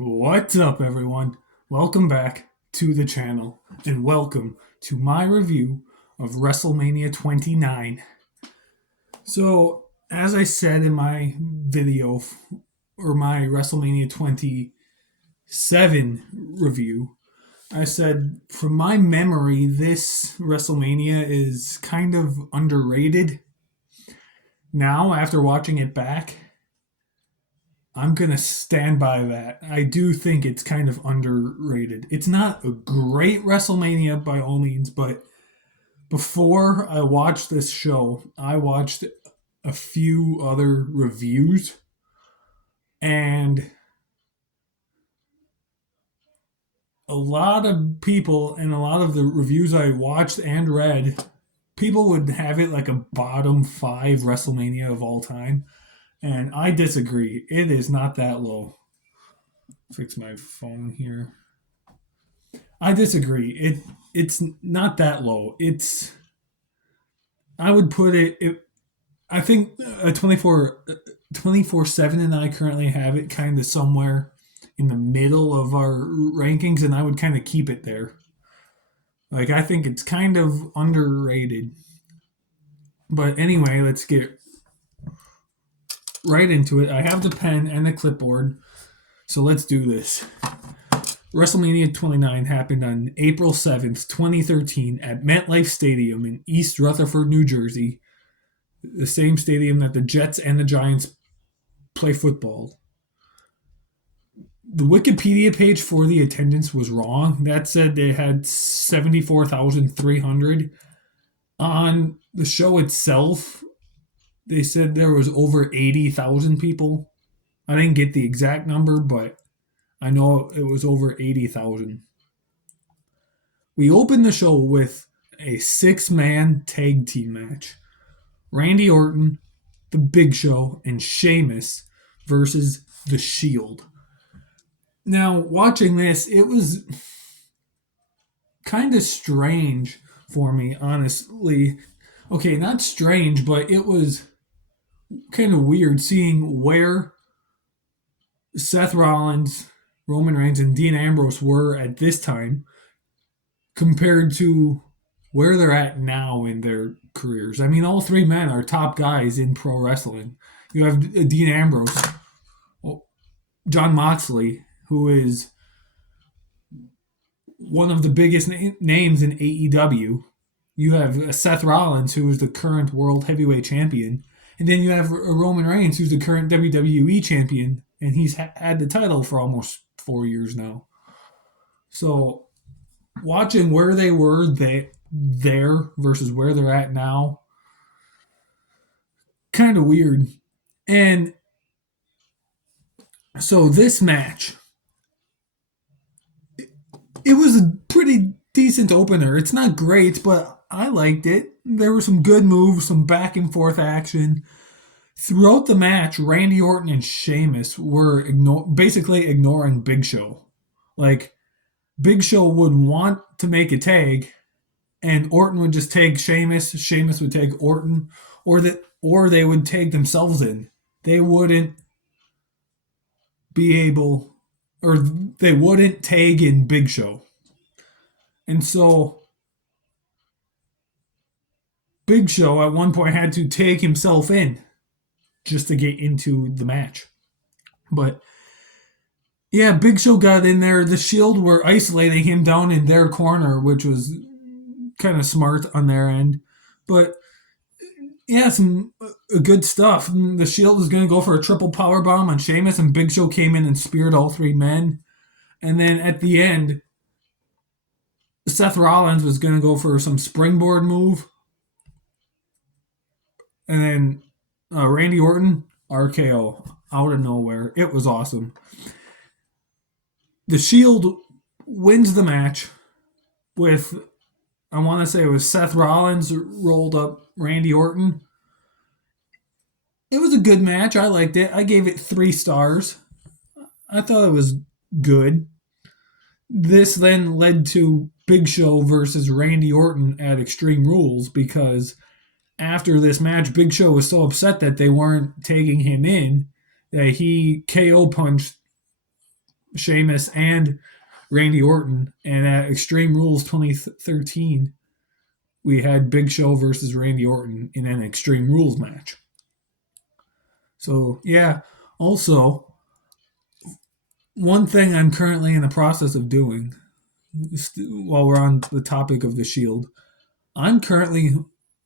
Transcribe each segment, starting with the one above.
What's up, everyone? Welcome back to the channel and welcome to my review of WrestleMania 29. So, as I said in my video or my WrestleMania 27 review, I said from my memory, this WrestleMania is kind of underrated. Now, after watching it back, I'm going to stand by that. I do think it's kind of underrated. It's not a great WrestleMania by all means, but before I watched this show, I watched a few other reviews, and a lot of people and a lot of the reviews I watched and read, people would have it like a bottom five WrestleMania of all time. And I disagree. It is not that low. Fix my phone here. I disagree. It's not that low. I would put it I think a 24/7 and I currently have it kind of somewhere in the middle of our rankings, and I would kind of keep it there. Like, I think it's kind of underrated. But anyway, let's get right into it. I have the pen and the clipboard, so let's do this. WrestleMania 29 happened on April 7th, 2013 at MetLife Stadium in East Rutherford, New Jersey, the same stadium that the Jets and the Giants play football. The Wikipedia page for the attendance was wrong. That said they had 74,300. On the show itself, they said there was over 80,000 people. I didn't get the exact number, but I know it was over 80,000. We opened the show with a six-man tag team match. Randy Orton, The Big Show, and Sheamus versus The Shield. Now, watching this, it was kind of strange for me, honestly. Okay, not strange, but it was kind of weird seeing where Seth Rollins, Roman Reigns, and Dean Ambrose were at this time compared to where they're at now in their careers. I mean, all three men are top guys in pro wrestling. You have Dean Ambrose, John Moxley, who is one of the biggest names in AEW. You have Seth Rollins, who is the current World Heavyweight Champion. And then you have Roman Reigns, who's the current WWE Champion. And he's had the title for almost 4 years now. So watching where they were there versus where they're at now, kind of weird. And so this match, it was a pretty decent opener. It's not great, but I liked it. There were some good moves, some back and forth action. Throughout the match, Randy Orton and Sheamus were basically ignoring Big Show. Like, Big Show would want to make a tag, and Orton would just tag Sheamus. Sheamus would tag Orton, or they would tag themselves in. They wouldn't be able, or they wouldn't tag in Big Show. And so Big Show at one point had to tag himself in just to get into the match. But yeah, Big Show got in there. The Shield were isolating him down in their corner, which was kind of smart on their end. But yeah, some good stuff. The Shield was going to go for a triple power bomb on Sheamus, and Big Show came in and speared all three men. And then at the end, Seth Rollins was going to go for some springboard move. And then Randy Orton, RKO, out of nowhere. It was awesome. The Shield wins the match with, I want to say it was Seth Rollins rolled up Randy Orton. It was a good match. I liked it. I gave it 3 stars. I thought it was good. This then led to Big Show versus Randy Orton at Extreme Rules, because after this match, Big Show was so upset that they weren't taking him in that he KO punched Sheamus and Randy Orton. And at Extreme Rules 2013, we had Big Show versus Randy Orton in an Extreme Rules match. So, yeah. Also, one thing I'm currently in the process of doing, while we're on the topic of the Shield, I'm currently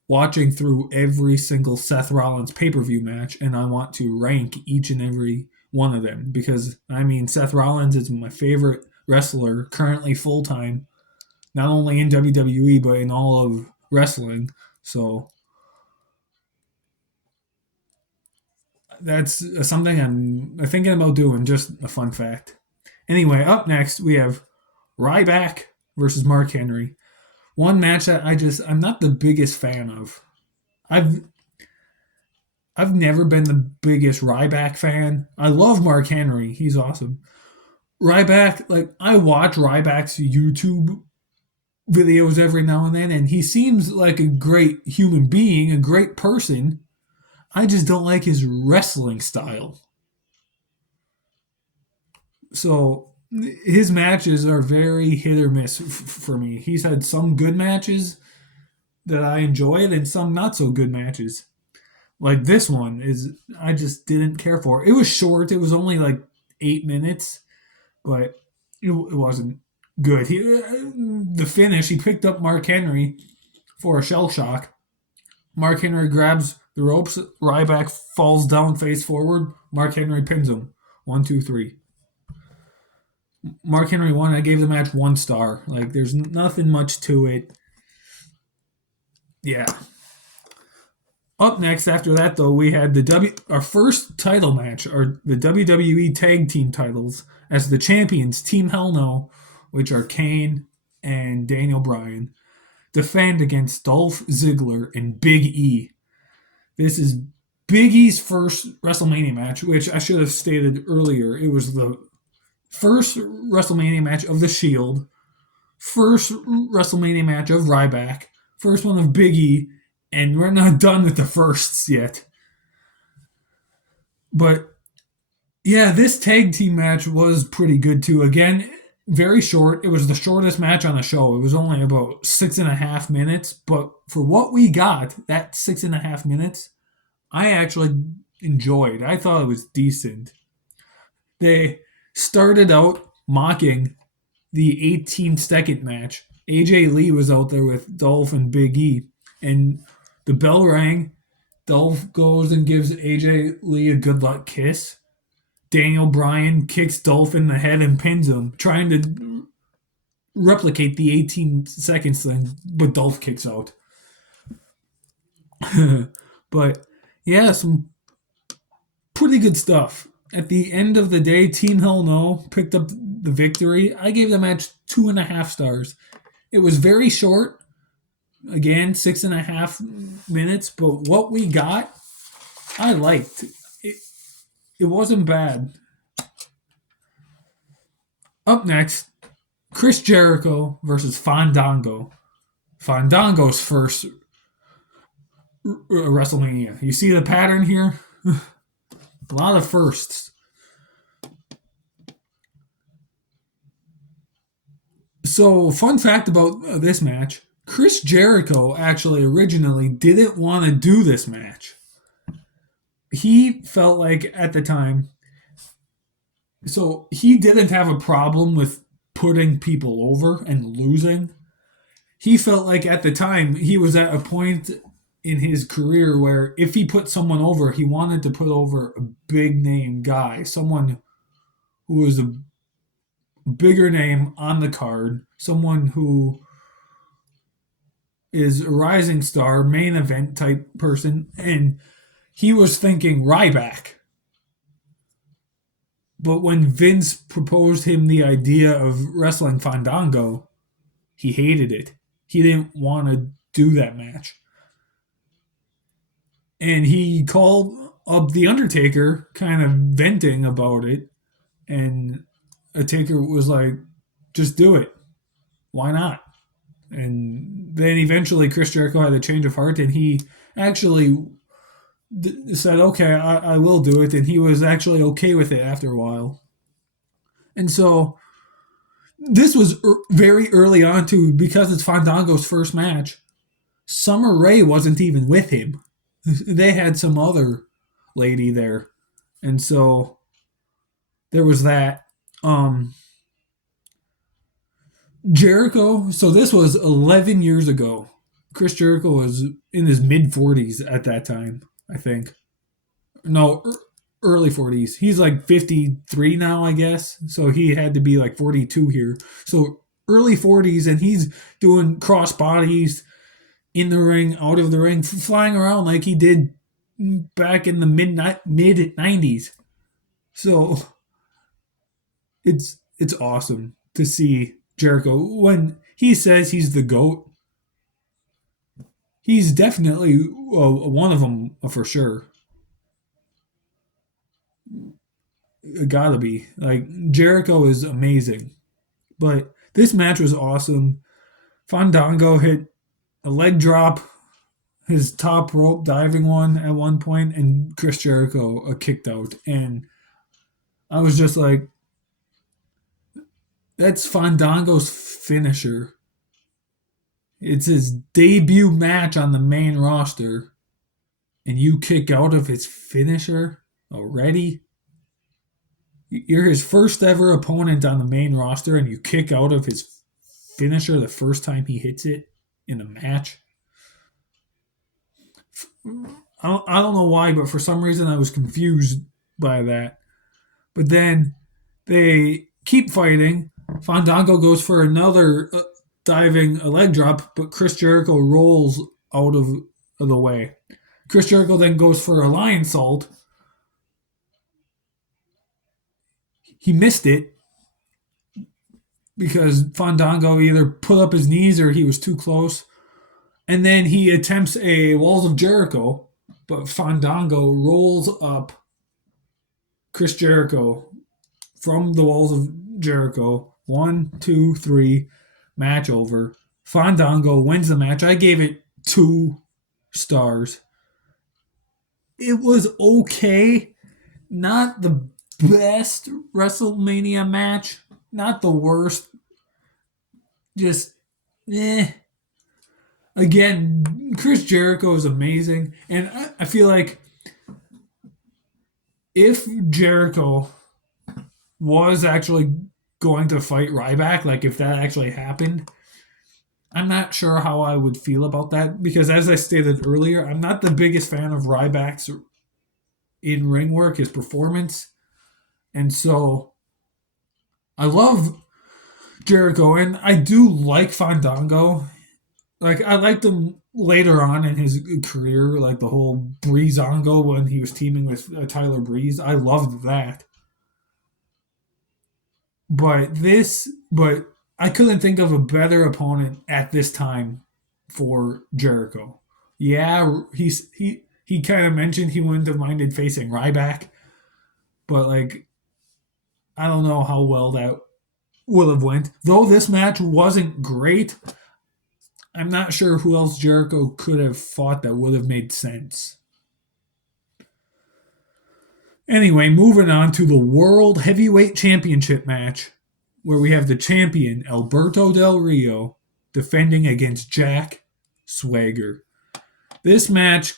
watching through every single Seth Rollins pay per view match, and I want to rank each and every one of them because, I mean, Seth Rollins is my favorite wrestler currently full time, not only in WWE, but in all of wrestling. So that's something I'm thinking about doing, just a fun fact. Anyway, up next, we have Ryback versus Mark Henry. One match that I'm not the biggest fan of. I've I've never been the biggest Ryback fan. I love Mark Henry. He's awesome. Ryback, like I watch Ryback's YouTube videos every now and then, and he seems like a great human being, a great person. I just don't like his wrestling style. So his matches are very hit or miss for me. He's had some good matches that I enjoyed and some not so good matches. Like this one is, I just didn't care for. It was short. It was only like 8 minutes, but it wasn't good. The finish, he picked up Mark Henry for a shell shock. Mark Henry grabs the ropes. Ryback falls down face forward. Mark Henry pins him. 1, 2, 3. Mark Henry won. I gave the match 1 star. Like there's nothing much to it. Yeah. Up next, after that though, we had our first title match, or the WWE Tag Team titles, as the champions, Team Hell No, which are Kane and Daniel Bryan, defend against Dolph Ziggler and Big E. This is Big E's first WrestleMania match, which I should have stated earlier. It was the first WrestleMania match of The Shield, first WrestleMania match of Ryback, first one of Big E, and we're not done with the firsts yet. But yeah, this tag team match was pretty good too. Again, very short. It was the shortest match on the show. It was only about 6.5 minutes. But for what we got, that 6.5 minutes, I actually enjoyed. I thought it was decent. They started out mocking the 18-second match. AJ Lee was out there with Dolph and Big E. And the bell rang. Dolph goes and gives AJ Lee a good luck kiss. Daniel Bryan kicks Dolph in the head and pins him, trying to replicate the 18 seconds thing, but Dolph kicks out. But yeah, some pretty good stuff. At the end of the day, Team Hell No picked up the victory. I gave the match 2.5 stars. It was very short. Again, 6.5 minutes, but what we got, I liked. It wasn't bad. Up next, Chris Jericho versus Fandango. Fandango's first WrestleMania. You see the pattern here? A lot of firsts. So, fun fact about this match, Chris Jericho actually originally didn't want to do this match. He felt like at the time, so he didn't have a problem with putting people over and losing. He felt like at the time he was at a point in his career where if he put someone over, he wanted to put over a big name guy, someone who was a bigger name on the card, someone who is a rising star, main event type person, and he was thinking Ryback. But when Vince proposed him the idea of wrestling Fandango, he hated it. He didn't want to do that match. And he called up The Undertaker, kind of venting about it. And Undertaker was like, just do it. Why not? And then eventually Chris Jericho had a change of heart and he actually said, okay, I will do it. And he was actually okay with it after a while. And so this was very early on too, because it's Fandango's first match. Summer Rae wasn't even with him. They had some other lady there. And so there was that. Um, Jericho, so this was 11 years ago. Chris Jericho was in his mid 40s at that time, I think. No, early 40s. He's like 53 now, I guess. So he had to be like 42 here. So early 40s, and he's doing cross bodies in the ring, out of the ring, flying around like he did back in the mid 90s. So it's awesome to see Jericho when he says he's the GOAT. He's definitely one of them for sure. Gotta be. Like, Jericho is amazing. But this match was awesome. Fandango hit a leg drop, his top rope diving one at one point, and Chris Jericho kicked out. And I was just like, that's Fandango's finisher. It's his debut match on the main roster, and you kick out of his finisher already? You're his first ever opponent on the main roster, and you kick out of his finisher the first time he hits it in a match. I don't know why, but for some reason I was confused by that. But then they keep fighting. Fandango goes for another diving leg drop, but Chris Jericho rolls out of the way. Chris Jericho then goes for a lion salt. He missed it because Fandango either put up his knees or he was too close. And then he attempts a Walls of Jericho, but Fandango rolls up Chris Jericho from the Walls of Jericho. 1, 2, 3, match over. Fandango wins the match. I gave it 2 stars. It was okay. Not the best WrestleMania match. Not the worst. Just, eh. Again, Chris Jericho is amazing. And I feel like if Jericho was actually going to fight Ryback, like if that actually happened, I'm not sure how I would feel about that because, as I stated earlier, I'm not the biggest fan of Ryback's in ring work, his performance. And so I love Jericho, and I do like Fandango. Like, I liked him later on in his career, like the whole Breezango when he was teaming with Tyler Breeze. I loved that. But I couldn't think of a better opponent at this time for Jericho. Yeah, he kind of mentioned he wouldn't have minded facing Ryback, but like, I don't know how well that would have went. Though this match wasn't great, I'm not sure who else Jericho could have fought that would have made sense. Anyway, moving on to the World Heavyweight Championship match, where we have the champion, Alberto Del Rio, defending against Jack Swagger. This match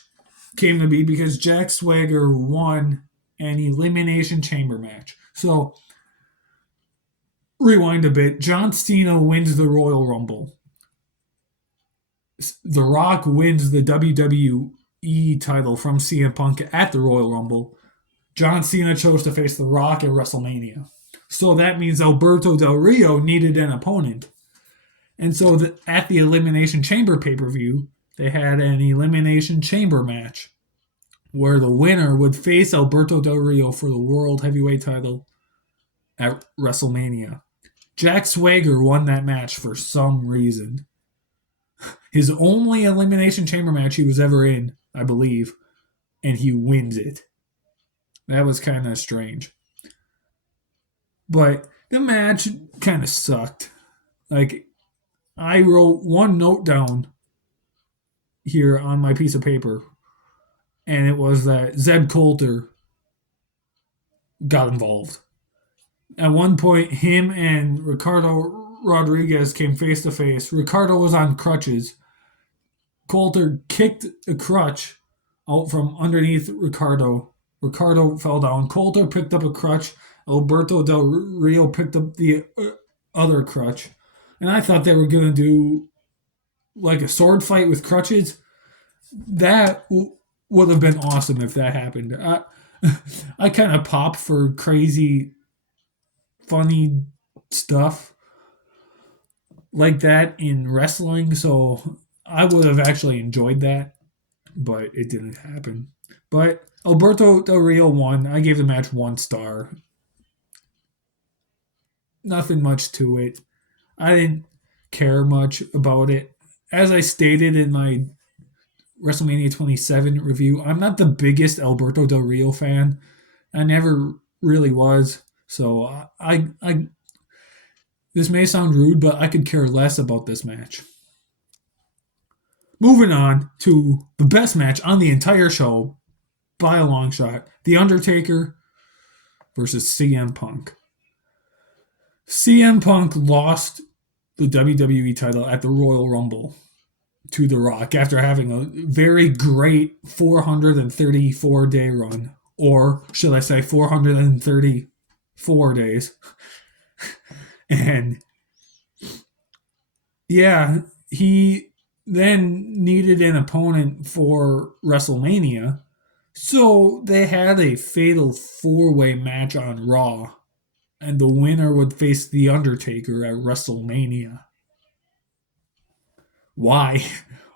came to be because Jack Swagger won an Elimination Chamber match. So, rewind a bit. John Cena wins the Royal Rumble. The Rock wins the WWE title from CM Punk at the Royal Rumble. John Cena chose to face The Rock at WrestleMania. So that means Alberto Del Rio needed an opponent. And so at the Elimination Chamber pay-per-view, they had an Elimination Chamber match where the winner would face Alberto Del Rio for the World Heavyweight title at WrestleMania. Jack Swagger won that match for some reason. His only Elimination Chamber match he was ever in, I believe, and he wins it. That was kind of strange. But the match kind of sucked. Like, I wrote one note down here on my piece of paper, and it was that Zeb Coulter got involved. At one point, him and Ricardo Rodriguez came face to face. Ricardo was on crutches. Coulter kicked a crutch out from underneath Ricardo. Ricardo fell down. Coulter picked up a crutch. Alberto Del Rio picked up the other crutch. And I thought they were going to do like a sword fight with crutches. That would have been awesome if that happened. I kind of pop for crazy, funny stuff like that in wrestling, so I would have actually enjoyed that, but it didn't happen. But Alberto Del Rio won. I gave the match 1 star. Nothing much to it. I didn't care much about it. As I stated in my WrestleMania 27 review, I'm not the biggest Alberto Del Rio fan. I never really was. So I this may sound rude, but I could care less about this match. Moving on to the best match on the entire show by a long shot: The Undertaker versus CM Punk. CM Punk lost the WWE title at the Royal Rumble to The Rock after having a very great 434-day run, or should I say 434 days. And yeah, he then needed an opponent for WrestleMania, so they had a fatal 4-way match on Raw, and the winner would face The Undertaker at WrestleMania. Why?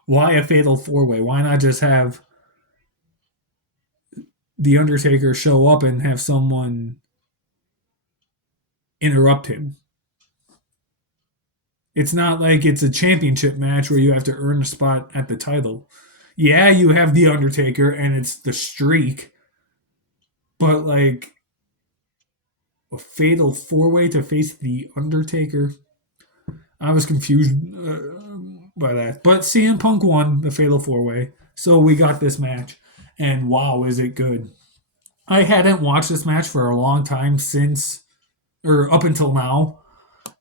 Why a fatal 4-way? Why not just have The Undertaker show up and have someone interrupt him? It's not like it's a championship match where you have to earn a spot at the title. Yeah, you have The Undertaker and it's the streak, but like a fatal 4-way to face The Undertaker? I was confused by that. But CM Punk won the fatal 4-way, so we got this match. And wow, is it good. I hadn't watched this match for a long time since, or up until now.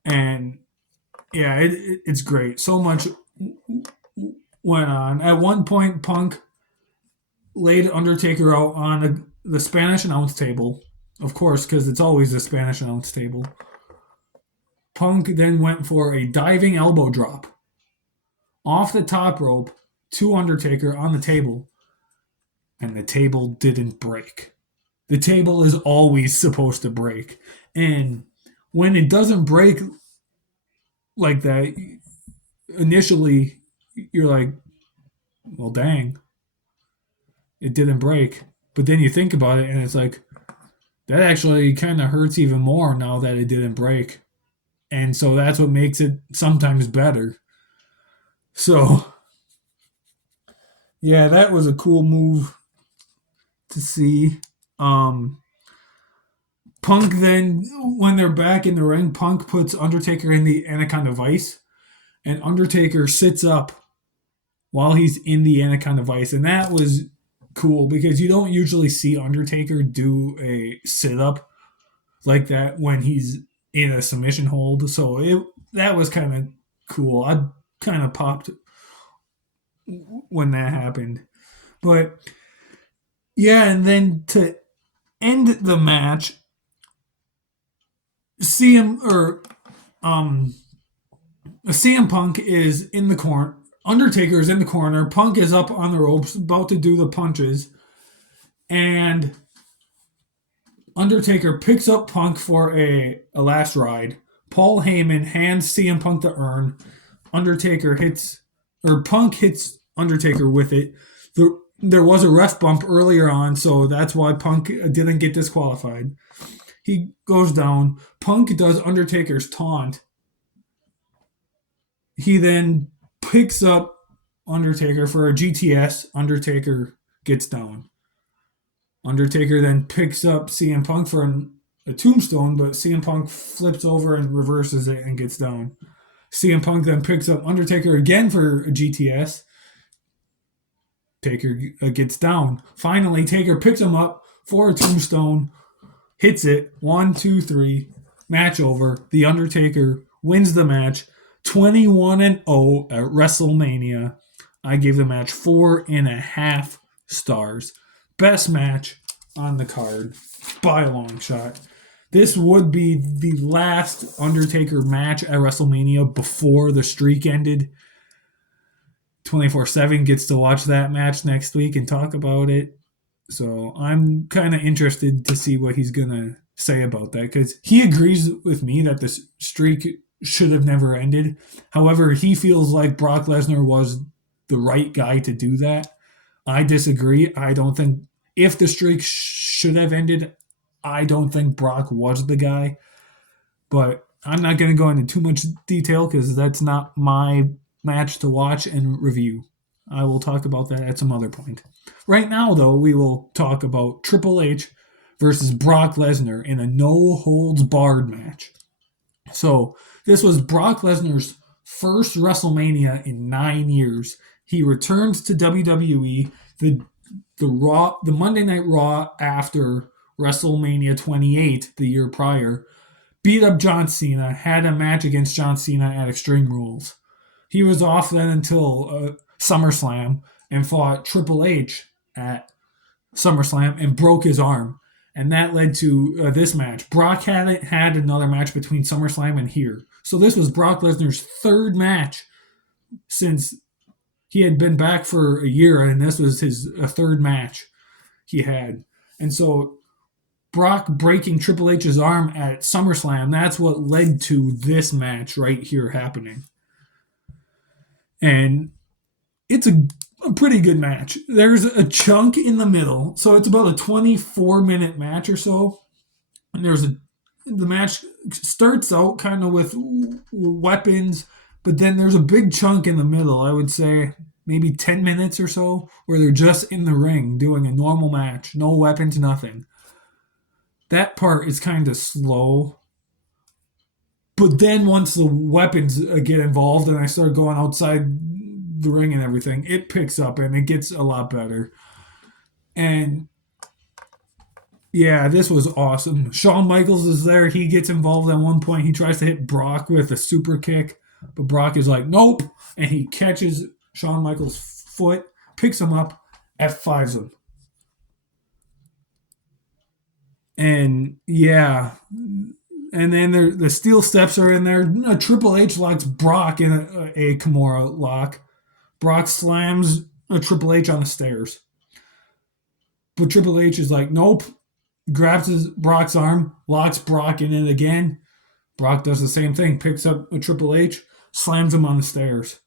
And yeah, it's great. So much went on. At one point, Punk laid Undertaker out on the Spanish announce table. Of course, because it's always the Spanish announce table. Punk then went for a diving elbow drop off the top rope to Undertaker on the table, and the table didn't break. The table is always supposed to break, and when it doesn't break like that, initially you're like, well, dang, it didn't break. But then you think about it, and it's like, that actually kind of hurts even more now that it didn't break. And so that's what makes it sometimes better. So, yeah, that was a cool move to see. Punk then, when they're back in the ring, Punk puts Undertaker in the Anaconda Vice, and Undertaker sits up while he's in the Anaconda Vice. And that was cool because you don't usually see Undertaker do a sit up like that when he's in a submission hold. So that was kind of cool. I kind of popped when that happened. But yeah, and then to end the match, CM Punk is in the corner. Undertaker is in the corner. Punk is up on the ropes, about to do the punches, and Undertaker picks up Punk for a last ride. Paul Heyman hands CM Punk the urn. Punk hits Undertaker with it. There was a ref bump earlier on, so that's why Punk didn't get disqualified. He goes down. Punk does Undertaker's taunt. He then picks up Undertaker for a GTS. Undertaker gets down. Undertaker then picks up CM Punk for a tombstone, but CM Punk flips over and reverses it and gets down. CM Punk then picks up Undertaker again for a GTS. Taker gets down. Finally, Taker picks him up for a tombstone, hits it. 1, 2, 3. Match over. The Undertaker wins the match 21-0 at WrestleMania. I gave the match 4.5 stars. Best match on the card by a long shot. This would be the last Undertaker match at WrestleMania before the streak ended. 24/7 gets to watch that match next week and talk about it. So I'm kind of interested to see what he's going to say about that, because he agrees with me that the streak should have never ended. However, he feels like Brock Lesnar was the right guy to do that. I disagree. I don't think, if the streak should have ended, I don't think Brock was the guy. But I'm not going to go into too much detail because that's not my match to watch and review. I will talk about that at some other point. Right now, though, we will talk about Triple H versus Brock Lesnar in a no-holds-barred match. So, this was Brock Lesnar's first WrestleMania in 9 years. He returned to WWE the Monday Night Raw after WrestleMania 28 the year prior, beat up John Cena, had a match against John Cena at Extreme Rules. He was off then until SummerSlam and fought Triple H at SummerSlam and broke his arm. And that led to this match. Brock hadn't had another match between SummerSlam and here. So this was Brock Lesnar's third match since he had been back for a year, and this was his third match he had. And so Brock breaking Triple H's arm at SummerSlam, that's what led to this match right here happening. And it's a pretty good match. There's a chunk in the middle, so it's about a 24-minute match or so. And the match starts out kind of with weapons, but then there's a big chunk in the middle, I would say maybe 10 minutes or so, where they're just in the ring doing a normal match. No weapons, nothing. That part is kind of slow. But then once the weapons get involved and I start going outside the ring and everything, it picks up and it gets a lot better. And yeah, this was awesome. Shawn Michaels is there. He gets involved at one point. He tries to hit Brock with a super kick, but Brock is like, nope. And he catches Shawn Michaels' foot, picks him up, F5s him. And yeah, and then the steel steps are in there. Triple H locks Brock in a Kimura lock. Brock slams Triple H on the stairs. But Triple H is like, nope. Grabs Brock's arm, locks Brock in it again. Brock does the same thing, picks up a Triple H, slams him on the stairs.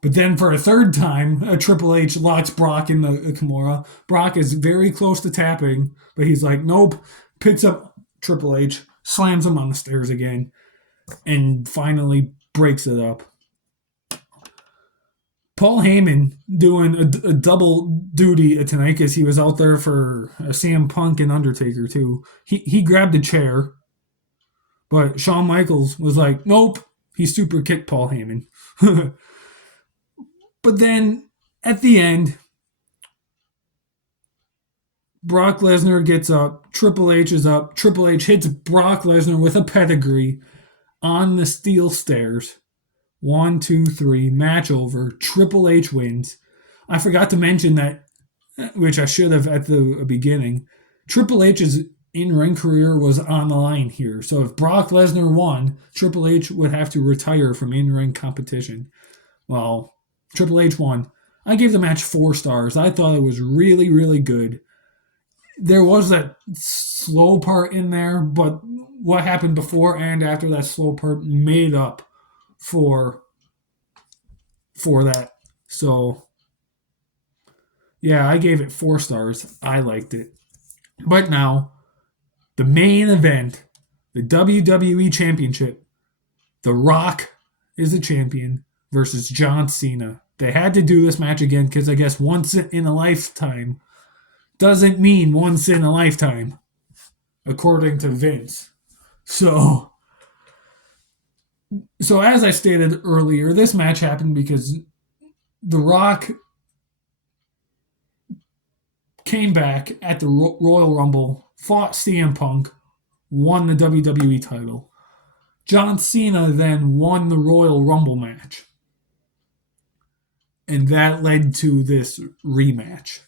But then for a third time, a Triple H locks Brock in the Kimura. Brock is very close to tapping, but he's like, nope. Picks up Triple H, slams him on the stairs again, and finally breaks it up. Paul Heyman doing a double duty tonight because he was out there for CM Punk and Undertaker too. He grabbed a chair, but Shawn Michaels was like, nope. He super kicked Paul Heyman. But then at the end, Brock Lesnar gets up. Triple H is up. Triple H hits Brock Lesnar with a pedigree on the steel stairs. 1, 2, 3, match over. Triple H wins. I forgot to mention that, which I should have at the beginning. Triple H's in-ring career was on the line here. So if Brock Lesnar won, Triple H would have to retire from in-ring competition. Well, Triple H won. I gave the match 4 stars. I thought it was really, really good. There was that slow part in there, but what happened before and after that slow part made up for that. So, yeah, I gave it 4 stars. I liked it. But now, the main event, the WWE Championship. The Rock is the champion versus John Cena. They had to do this match again because I guess once in a lifetime doesn't mean once in a lifetime, according to Vince. So as I stated earlier, this match happened because The Rock came back at the Royal Rumble, fought CM Punk, won the WWE title. John Cena then won the Royal Rumble match. And that led to this rematch.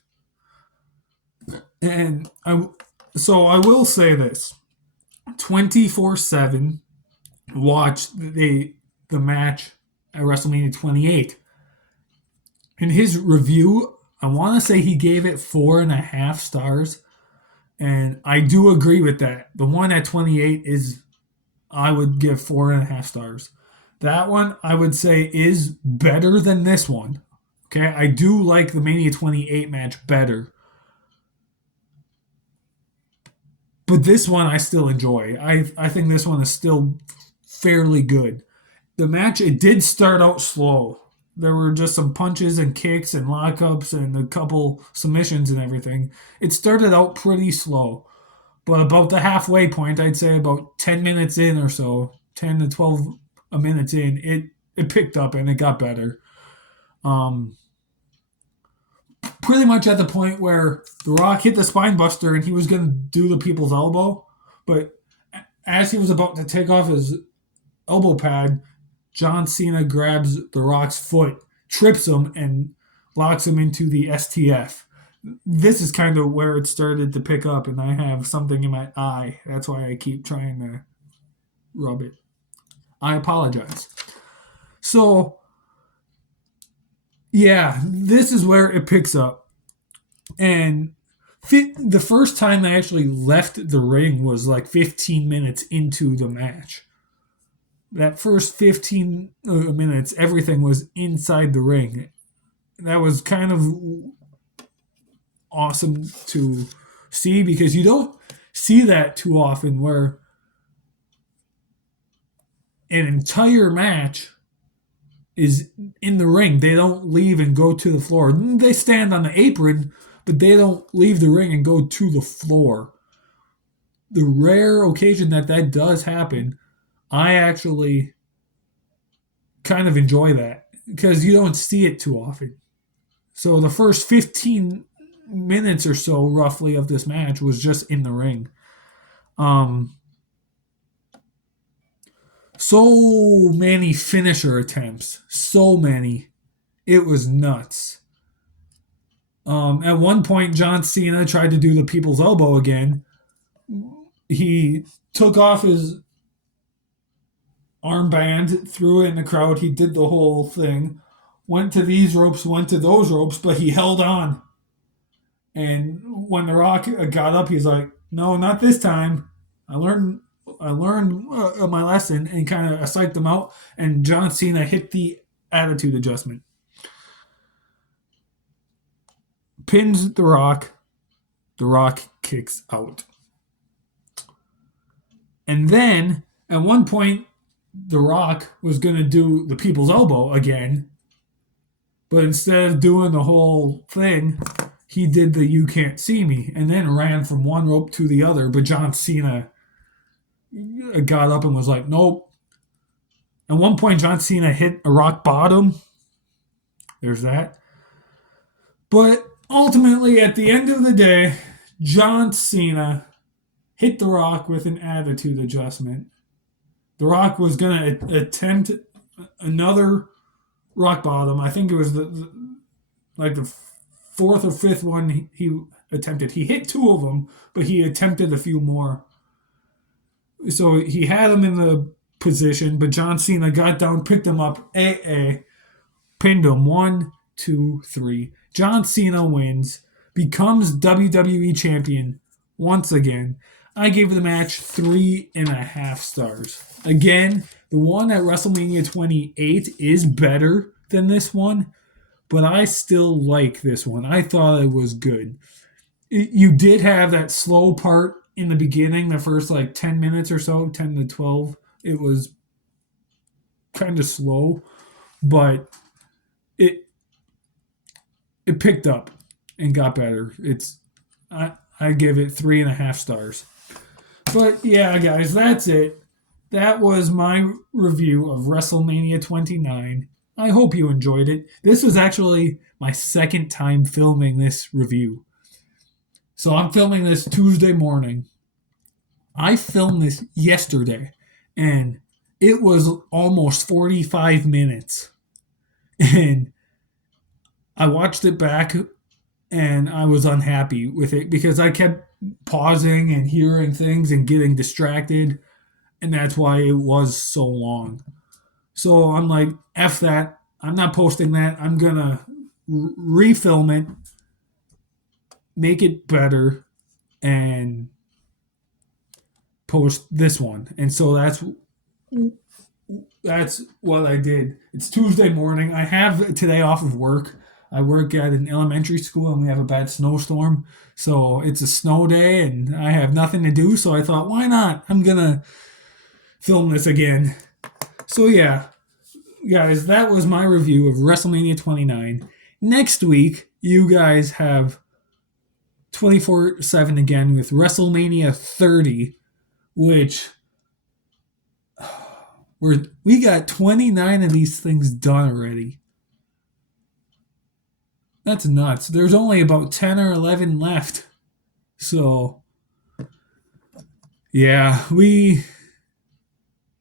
So I will say this 24/7 watched the match at WrestleMania 28. In his review, I want to say he gave it 4.5 stars. And I do agree with that. The one at 28 is, I would give 4.5 stars. That one, I would say, is better than this one. Okay, I do like the Mania 28 match better. But this one I still enjoy. I think this one is still fairly good. The match, it did start out slow. There were just some punches and kicks and lockups and a couple submissions and everything. It started out pretty slow. But about the halfway point, I'd say about 10 minutes in or so, 10 to 12 minutes in, it picked up and it got better. Pretty much at the point where The Rock hit the spine buster and he was going to do the people's elbow. But as he was about to take off his elbow pad, John Cena grabs The Rock's foot, trips him, and locks him into the STF. This is kind of where it started to pick up, and I have something in my eye. That's why I keep trying to rub it. I apologize. So, yeah, this is where it picks up. And the first time they actually left the ring was like 15 minutes into the match. That first 15 minutes, everything was inside the ring. That was kind of awesome to see because you don't see that too often where an entire match is in the ring. They don't leave and go to the floor. They stand on the apron, but they don't leave the ring and go to the floor. The rare occasion that does happen, I actually kind of enjoy that because you don't see it too often. So the first 15 minutes or so, roughly, of this match was just in the ring. So many finisher attempts. So many. It was nuts. At one point, John Cena tried to do the people's elbow again. He took off his armband, threw it in the crowd. He did the whole thing. Went to these ropes, went to those ropes, but he held on. And when The Rock got up, he's like, "No, not this time. I learned my lesson," and kind of psyched him out. And John Cena hit the attitude adjustment, pins The Rock. The Rock kicks out, and then at one point, The Rock was going to do the people's elbow again, but instead of doing the whole thing, he did the "you can't see me" and then ran from one rope to the other. But John Cena got up and was like, "Nope." At one point, John Cena hit a rock bottom. There's that. But ultimately, at the end of the day, John Cena hit The Rock with an attitude adjustment. The Rock was going to attempt another rock bottom. I think it was the fourth or fifth one he attempted. He hit two of them, but he attempted a few more. So he had him in the position, but John Cena got down, picked him up, pinned him. 1, 2, 3. John Cena wins, becomes WWE champion once again. I gave the match 3.5 stars. Again, the one at WrestleMania 28 is better than this one, but I still like this one. I thought it was good. You did have that slow part in the beginning, the first like 10 minutes or so, 10 to 12. It was kind of slow, but it picked up and got better. I give it 3.5 stars. But yeah, guys, that's it. That was my review of WrestleMania 29. I hope you enjoyed it. This was actually my second time filming this review. So I'm filming this Tuesday morning. I filmed this yesterday, and it was almost 45 minutes. And I watched it back, and I was unhappy with it because I kept pausing and hearing things and getting distracted, and that's why it was so long. So I'm like, F that. I'm not posting that. I'm going to refilm it, make it better, and post this one. And so that's what I did. It's Tuesday morning. I have today off of work. I work at an elementary school and we have a bad snowstorm. So it's a snow day and I have nothing to do. So I thought, why not? I'm going to film this again. So yeah, guys, that was my review of WrestleMania 29. Next week, you guys have 24/7 again with WrestleMania 30, which we got 29 of these things done already. That's nuts. There's only about 10 or 11 left. So, yeah, we're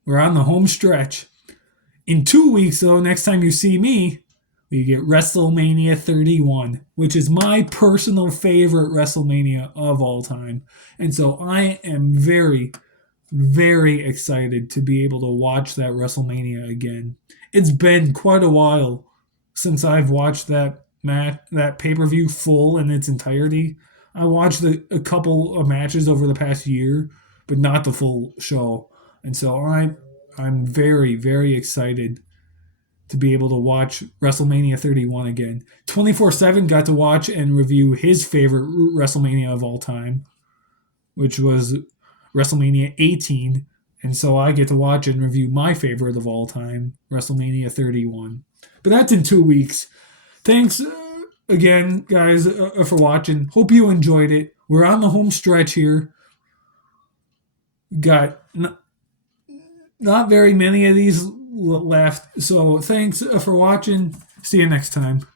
on the home stretch. In 2 weeks, though, next time you see me, we get WrestleMania 31, which is my personal favorite WrestleMania of all time. And so I am very, very excited to be able to watch that WrestleMania again. It's been quite a while since I've watched that pay-per-view full in its entirety. I watched a couple of matches over the past year, but not the full show. And so I'm very, very excited to be able to watch WrestleMania 31 again. 24/7 got to watch and review his favorite WrestleMania of all time, which was WrestleMania 18. And so I get to watch and review my favorite of all time, WrestleMania 31. But that's in 2 weeks. Thanks again, guys, for watching. Hope you enjoyed it. We're on the home stretch here. Got not very many of these left. So thanks for watching. See you next time.